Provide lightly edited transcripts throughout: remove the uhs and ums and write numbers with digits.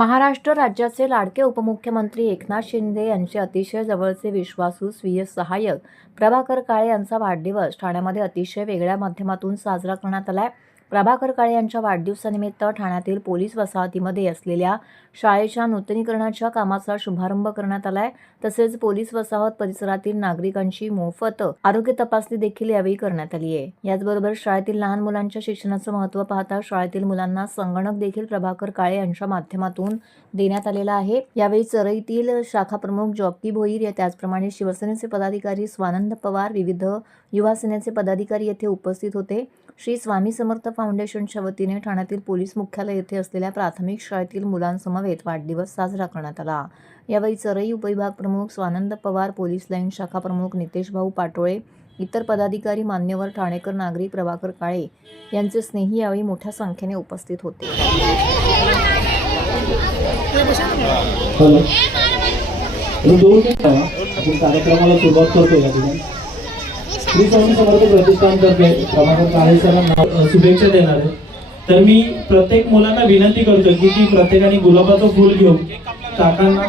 महाराष्ट्र राज्याचे लाडके उपमुख्यमंत्री एकनाथ शिंदे यांचे अतिशय जवळचे विश्वासू स्वीय सहाय्यक प्रभाकर काळे यांचा वाढदिवस ठाण्यामध्ये अतिशय वेगळ्या माध्यमातून साजरा करण्यात आलाय। प्रभाकर काळे यांच्या वाढदिवसानिमित्त ठाण्यातील पोलीस वसाहतीमध्ये असलेल्या शाळेच्या नूतनीकरणाच्या कामाचा शुभारंभ करण्यात आलाय। तसेच पोलीस वसाहत परिसरातील नागरिकांची मोफत आरोग्य तपासणी देखील यावेळी करण्यात आली आहे। याचबरोबर शाळेतील लहान मुलांच्या शिक्षणाचं महत्त्व पाहता शाळेतील मुलांना संगणक देखील प्रभाकर काळे यांच्या माध्यमातून देण्यात आलेला आहे। यावेळी चरईतील शाखा प्रमुख जॉकी भोईर, त्याचप्रमाणे शिवसेनेचे पदाधिकारी स्वानंद पवार, विविध युवा सेनेचे पदाधिकारी येथे उपस्थित होते। श्री स्वामी समर्थ फाउंडेशनच्या वतीने ठाण्यातील पोलीस मुख्यालय येथे असलेल्या प्राथमिक शाळेतील मुलांसमवेत वाढदिवस साजरा करण्यात आला। यावेळी चरई उपविभाग प्रमुख स्वानंद पवार, पोलीस लाईन शाखा प्रमुख नितेश भाऊ पाटोळे, इतर पदाधिकारी, मान्यवर, ठाणेकर नागरिक, प्रभाकर काळे यांचे स्नेही यावेळी मोठ्या संख्येने उपस्थित होते। कार्यक्रमाला सुरुवात करतोय। श्री स्वामी समर्थ प्रतिष्ठानतर्फे प्रभाकर काळे सरांना शुभेच्छा देणार आहे। तर मी प्रत्येक मुलांना विनंती करतो की ती प्रत्येकाने गुलाबाचं फूल घेऊन काकांना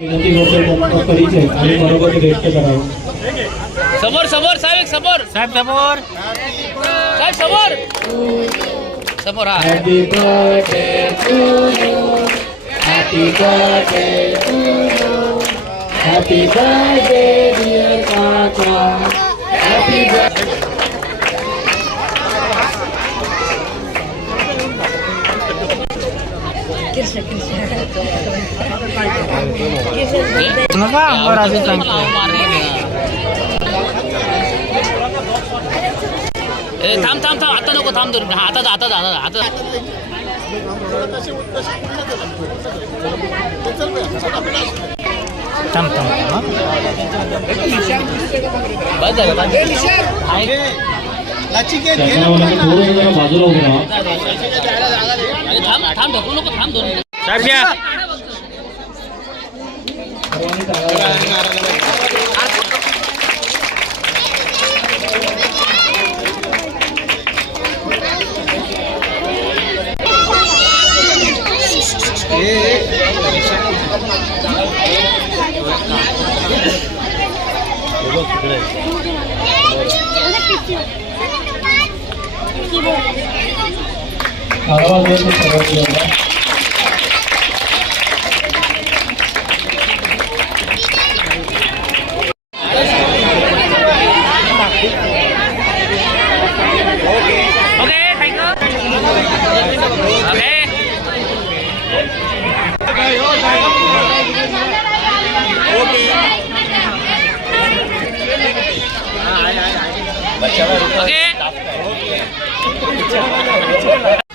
विनंती करतो त्यांचा परिचय आणि बरोबर व्यक्त करावा। समोर समोर साहेब, समोर साहेब, समोर साहेब, समोर समोर। Happy birthday to you, happy birthday to you, happy birthday dear काका, हॅपी बर्थडे। थांब थांब थांब, आता नको, थांब धरून आता आता आता थांब थांब बस झालं। बाजूला उभं राहा। थांब थांब, ढकलू नको, थांब धरून Okay.